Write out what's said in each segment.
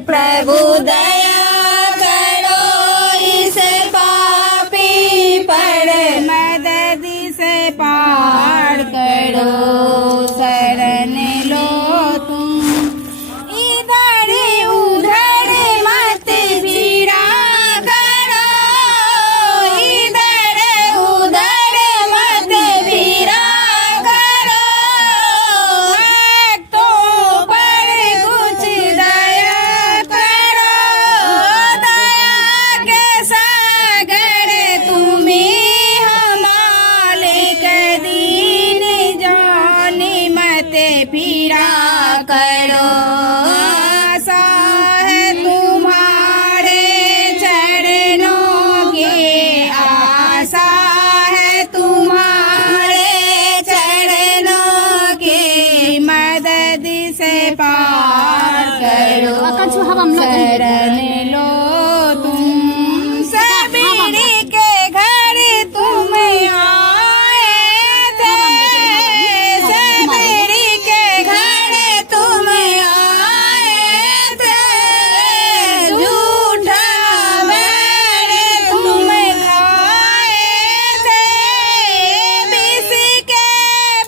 प्रभु दया करो इस पापी पर, मदद से पार करो, शरण लो तुम इधर उधर मत फिरा करो, इधर उधर मत फिरा करो, भक्तों पर कुछ दया करो, दया के सागर तुम्हें हम मालिक दीन जानी मत फिरा करो, आशा है तुम्हारे चरणों की, आशा है तुम्हारे चरणों की, मदद से पार करो, शरण लो तुम सबीर के घर तुम आए थे, सबीर के घर तुम आए थे, झूठा बैर तुम खाए थे, विष के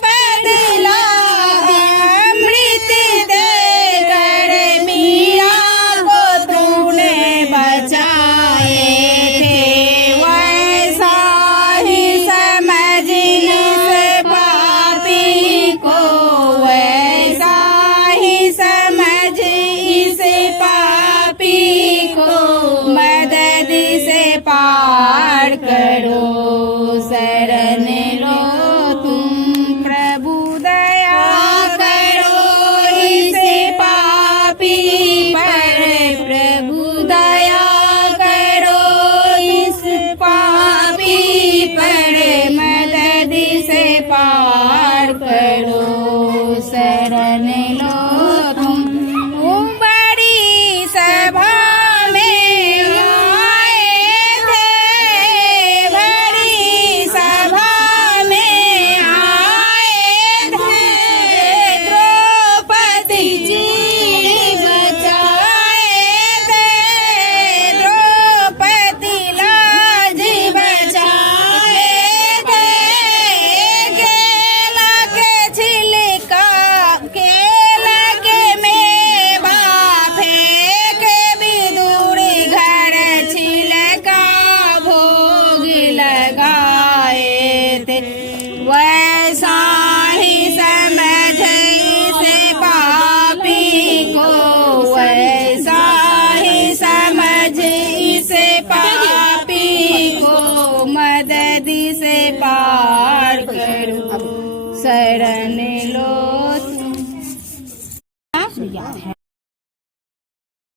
बदला अमृत देकर मीरा को तूने बचाए थे, वैसा ही समझ इस पापी को, वैसा ही समझ इस पापी को, मदद से पार करो, शरण लो तुम प्रभु दया करो इस पापी पर, प्रभु दया करो इस पापी पर, मदद से पार करो, शरण लो तुम बड़ी सभा में आए थे, बड़ी सभा में आए थे, द्रौपदी जी बचाए थे, द्रौपदी लाज बचाए थे, केला के छिलका, केला के मेवा फेंक विदुर घर छिलका भोग लगाए थे, वैसा ही समझ इस पापी को, वैसा ही समझ इस पापी को, मदद से पार करो, शरण लो तुम।